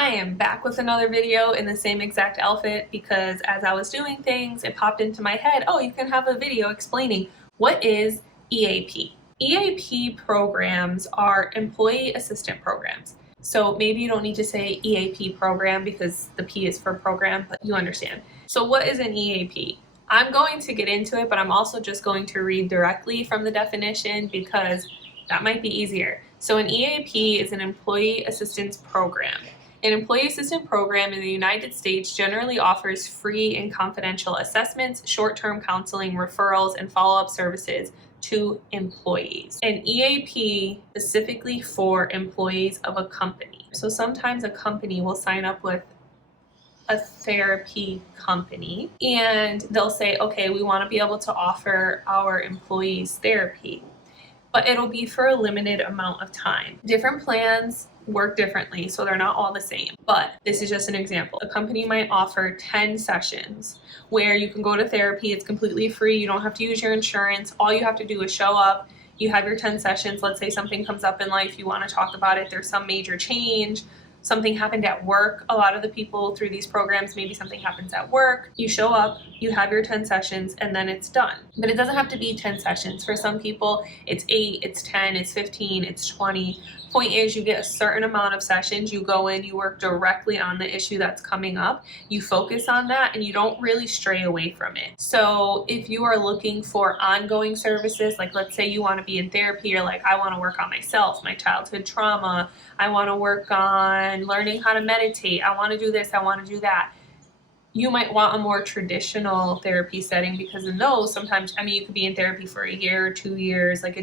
I am back with another video in the same exact outfit because as I was doing things, it popped into my head, oh, you can have a video explaining what is EAP. EAP programs are employee assistant programs. So maybe you don't need to say EAP program because the P is for program, but you understand. So what is an EAP? I'm going to get into it, but I'm also just going to read directly from the definition because that might be easier. So an EAP is an employee assistance program. An employee assistant program in the United States generally offers free and confidential assessments, short-term counseling, referrals, and follow-up services to employees. An EAP specifically for employees of a company. So sometimes a company will sign up with a therapy company and they'll say, okay, we want to be able to offer our employees therapy, but it'll be for a limited amount of time. Different plans work differently, so they're not all the same. But this is just an example. A company might offer 10 sessions where you can go to therapy. It's completely free. You don't have to use your insurance. All you have to do is show up. You have your 10 sessions. Let's say something comes up in life. You want to talk about it. There's some major change. Something happened at work. A lot of the people through these programs, maybe something happens at work. You show up, you have your 10 sessions, and then it's done. But it doesn't have to be 10 sessions. For some people, it's 8, it's 10, it's 15, it's 20. Point is, you get a certain amount of sessions. You go in, you work directly on the issue that's coming up. You focus on that, and you don't really stray away from it. So if you are looking for ongoing services, like let's say you want to be in therapy, you're like, I want to work on myself, my childhood trauma. I want to work on learning how to meditate. I want to do this. I want to do that. You might want a more traditional therapy setting because in those, sometimes, you could be in therapy for a year or 2 years. Like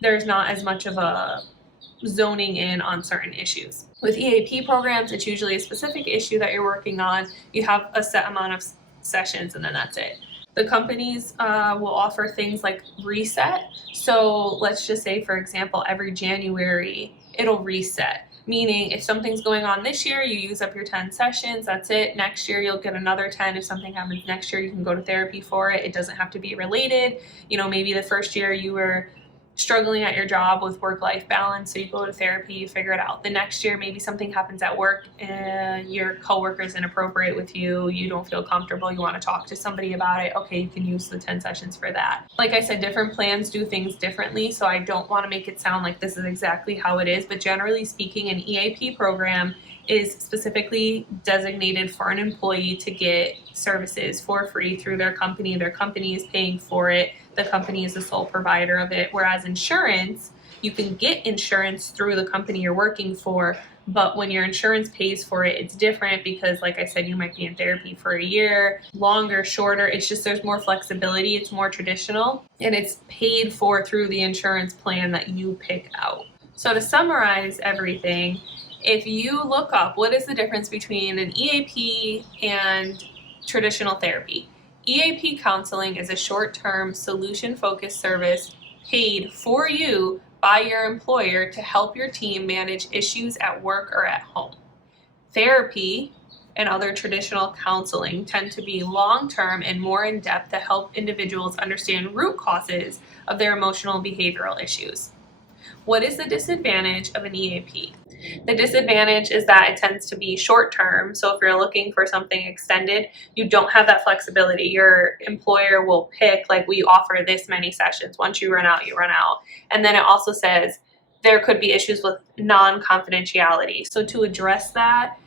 there's not as much of a zoning in on certain issues. With EAP programs, it's usually a specific issue that you're working on. You have a set amount of sessions and then that's it. The companies will offer things like reset. So let's just say, for example, every January, it'll reset. Meaning if something's going on this year, you use up your 10 sessions, that's it. Next year, you'll get another 10. If something happens next year, you can go to therapy for it. It doesn't have to be related. Maybe the first year you were struggling at your job with work-life balance, so you go to therapy, you figure it out. The next year, maybe something happens at work and your coworker is inappropriate with you, you don't feel comfortable, you want to talk to somebody about it, okay, you can use the 10 sessions for that. Like I said, different plans do things differently, so I don't want to make it sound like this is exactly how it is, but generally speaking, an EAP program is specifically designated for an employee to get services for free through their company. Their company is paying for it. The company is the sole provider of it. Whereas insurance, you can get insurance through the company you're working for, but when your insurance pays for it, it's different because, like I said, you might be in therapy for a year, longer, shorter. It's just there's more flexibility. It's more traditional, and it's paid for through the insurance plan that you pick out. So to summarize everything, if you look up what is the difference between an EAP and traditional therapy, EAP counseling is a short-term, solution-focused service paid for you by your employer to help your team manage issues at work or at home. Therapy and other traditional counseling tend to be long-term and more in-depth to help individuals understand root causes of their emotional and behavioral issues. What is the disadvantage of an EAP? The disadvantage is that it tends to be short term. So if you're looking for something extended, you don't have that flexibility. Your employer will pick, like, we offer this many sessions. Once you run out, you run out. And then it also says there could be issues with non-confidentiality. So to address that,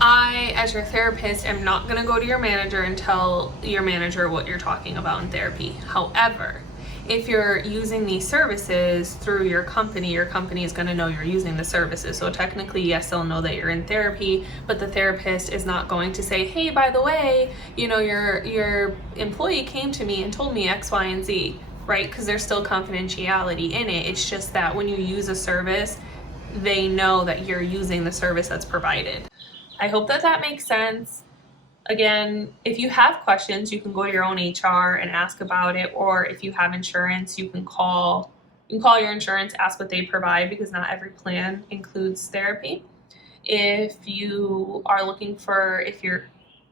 I, as your therapist, am not going to go to your manager and tell your manager what you're talking about in therapy. However, if you're using these services through your company is going to know you're using the services. So technically, yes, they'll know that you're in therapy, but the therapist is not going to say, hey, by the way, your employee came to me and told me X, Y, and Z, right? Because there's still confidentiality in it. It's just that when you use a service, they know that you're using the service that's provided. I hope that makes sense. Again, if you have questions, you can go to your own HR and ask about it, or if you have insurance, you can call your insurance, ask what they provide, because not every plan includes therapy. If you are looking for,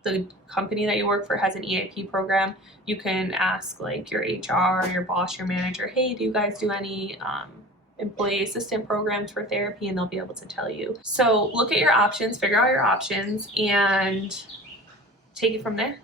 the company that you work for has an EAP program, you can ask like your HR, your boss, your manager, hey, do you guys do any employee assistant programs for therapy, and they'll be able to tell you. So look at your options, figure out your options, and take it from there.